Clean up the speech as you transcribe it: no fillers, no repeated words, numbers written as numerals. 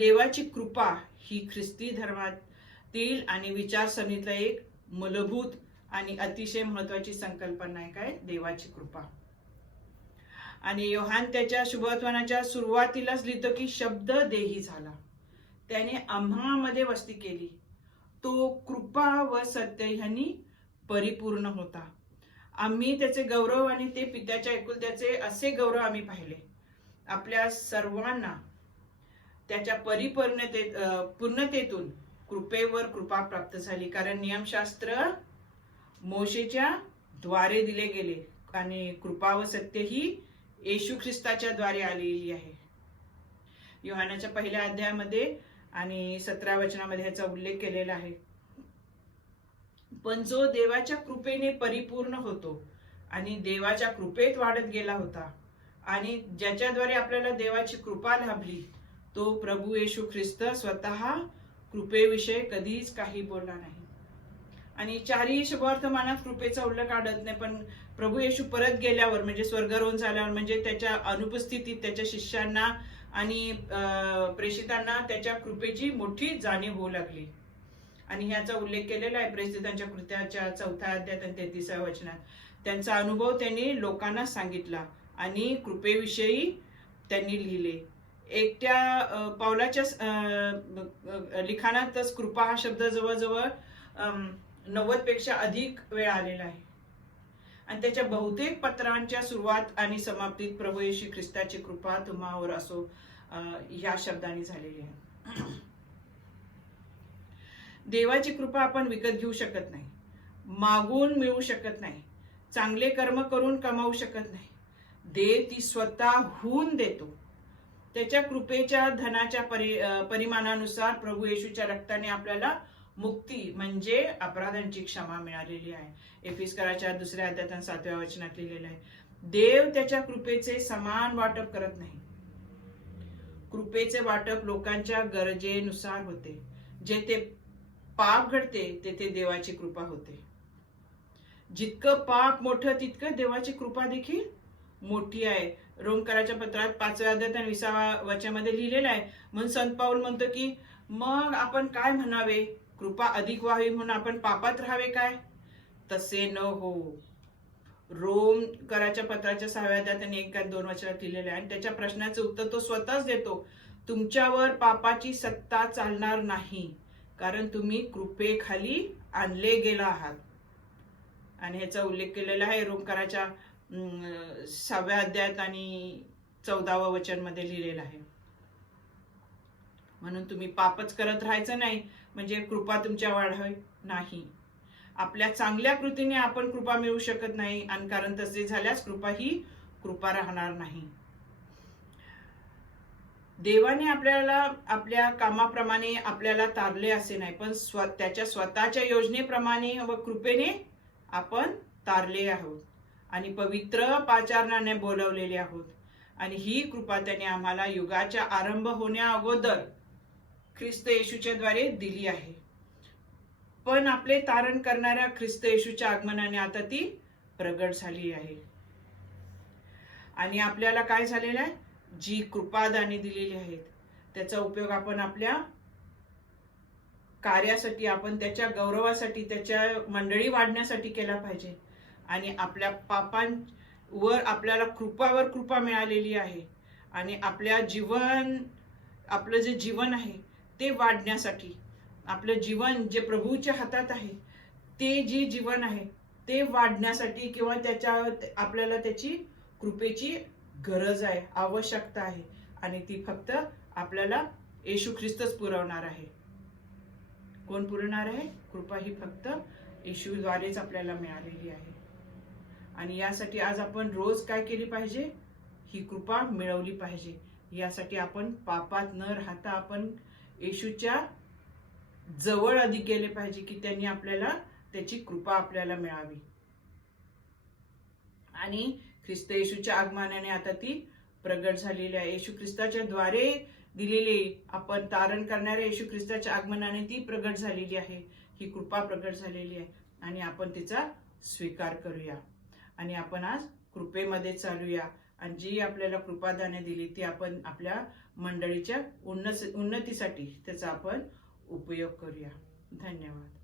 देवाची कृपा ही ख्रिस्ती धर्मातील आणि विचारसरणीतला एक मूलभूत आणि अतिशय महत्वाची संकल्पना आहे. काय? देवाची कृपा. आणि योहान त्याच्या शुभवर्तमानाच्या सुरुवातीलाच लिहितो की शब्द देही झाला, त्याने आम्हामध्ये वस्ती केली, तो कृपा व सत्य ह्यांनी परिपूर्ण होता. आम्ही त्याचे गौरव आणि ते पित्याच्या एकुलत्याचे असे गौरव आम्ही पाहिले. आपल्या सर्वांना त्याच्या पूर्णतेतून कृपेवर कृपा प्राप्त झाली, कारण नियमशास्त्र मोशेच्या द्वारे दिले गेले आणि कृपा व सत्य ही येशू ख्रिस्ताच्या द्वारे आलेली आहे. योहानाच्या पहिल्या अध्यायामध्ये आणि 17 वचनामध्ये ह्याचा उल्लेख केलेला आहे. पण जो देवाच्या कृपेने परिपूर्ण होतो आणि देवाच्या कृपेत वाढत गेला होता आणि ज्याच्याद्वारे आपल्याला देवाची कृपा लाभली, तो प्रभू येशू ख्रिस्त स्वतः कृपेविषयी कधीच काही बोलला नाही. आणि चारही शुभवर्तमानात कृपेचा उल्लेख आढळत नाही, पण प्रभू येशू परत गेल्यावर म्हणजे स्वर्गारोहण झाल्यावर म्हणजे त्याच्या अनुपस्थितीत त्याच्या शिष्यांना आणि प्रेषितांना त्याच्या कृपेची मोठी जाणीव होऊ लागली. आणि ह्याचा उल्लेख केलेला आहे प्रेषितांच्या कृत्याच्या 4 अध्यायात आणि 33व्या वचनात. त्यांचा अनुभव त्यांनी लोकांना सांगितला आणि कृपेविषयी त्यांनी लिहिले. एकट्या पावलाच्या लिखाणातच कृपा हा शब्द जवळजवळ 90 पेक्षा अधिक वेळा आलेला आहे. आणि त्याच्या बहुतेक पत्रांच्या सुरुवात आणि समाप्तीत प्रभू येशू ख्रिस्ताची कृपा तुम्हावर असो ह्या शब्दांनी झालेली आहे. देवाची कृपा आपण विकत घेऊ शकत नाही, मागून मिळवू शकत नाही, चांगले कर्म करून कमावू शकत नाही. देव ती स्वतःहून देतो. त्याच्या कृपेच्या धनाच्या परिमाणानुसार प्रभू येशूच्या रक्ताने आपल्याला मुक्ती म्हणजे अपराधांची क्षमा मिळालेली आहे. एफिसकराच्या 2 अध्यायात 7व्या वचनात लिहिलेलं आहे. देव त्याच्या कृपेचे समान वाटप करत नाही. कृपेचे वाटप लोकांच्या गरजेनुसार होते. जेथे पाप घडते तेथे देवाची कृपा होते. जितकं पाप मोठं तितकं देवाची कृपा देखील मोठी आहे. रोमकराच्या पत्रात 5व्या अध्यायात आणि 20व्या वचनामध्ये लिहिलेलं आहे. म्हणून संत पाऊल म्हणतो की मग आपण काय म्हणावे, कृपा अधिक व्हावी म्हणून आपण पापात राहावे काय? तसे न हो. रोमकराच्या पत्राच्या 6व्या अध्यायात आणि 1-2 वचनात लिहिलेलं आहे. आणि त्याच्या प्रश्नाचं उत्तर तो स्वतःच देतो. तुमच्यावर पापाची सत्ता चालणार नाही, कारण तुम्ही कृपेखाली आणले गेला आहात. आणि ह्याचा उल्लेख केलेला आहे रोमकराच्या 6व्या अध्यायात आणि 14वं वचन मध्ये लिहिलेलं आहे. म्हणून तुम्ही पापच करत राहायचं नाही म्हणजे कृपा तुमच्या वाढावी नाही. आपल्या चांगल्या कृतीने आपण कृपा मिळवू शकत नाही, आणि कारण तसे झाल्यास कृपा ही कृपा राहणार नाही. देवाने आपल्याला आपल्या कामाप्रमाणे आपल्याला तारले असे नाही, पण त्याच्या स्वतःच्या योजनेप्रमाणे व कृपेने आपण तारले आहोत आणि पवित्र पाचारणाने बोलवलेले आहोत. आणि ही कृपा त्याने आम्हाला युगाच्या आरंभ होण्या अगोदर ख्रिस्त येशूच्या द्वारे दिली आहे. पण आपले तारण करणाऱ्या ख्रिस्त येशूच्या आगमनाने आता ती प्रगट झाली आहे. आणि आपल्याला काय झालेलं आहे, जी कृपादाने दिलेली आहेत त्याचा उपयोग आपण आपल्या कार्यासाठी, आपण त्याच्या गौरवासाठी, त्याच्या मंडळी वाढण्यासाठी केला पाहिजे. आणि आपल्या पापांवर आपल्याला कृपावर कृपा मिळालेली आहे आणि आपलं जे जीवन आहे ते वाढण्यासाठी, आपलं जीवन जे प्रभूच्या हातात आहे ते जे जीवन आहे ते वाढण्यासाठी किंवा आपल्याला त्याची कृपेची गरज आहे, आवश्यकता आहे. आणि ती फक्त आपल्याला येशू ख्रिस्तच पुरवणार आहे. कोण पुरवणार आहे? कृपा ही फक्त येशूद्वारेच आपल्याला मिळालेली आहे. आणि यासाठी आज आपण रोज काय केली पाहिजे? ही कृपा मिळवली पाहिजे. यासाठी आपण पापात न राहता आपण येशूच्या जवळ अधिक गेले पाहिजे की त्यांनी आपल्याला त्याची कृपा आपल्याला मिळावी. आणि ख्रिस्त येशूच्या आगमनाने आता ती प्रगट झालेली आहे. येशू ख्रिस्ताच्या द्वारे दिलेली आपण तारण करणाऱ्या येशू ख्रिस्ताच्या आगमनाने ती प्रगट झालेली आहे. ही कृपा प्रगट झालेली आहे आणि आपण तिचा स्वीकार करूया आणि आपण आज कृपेमध्ये चालूया आणि जी आपल्याला कृपादाने दिली ती आपण आपल्या मंडळीच्या उन्नतीसाठी त्याचा आपण उपयोग करूया. धन्यवाद.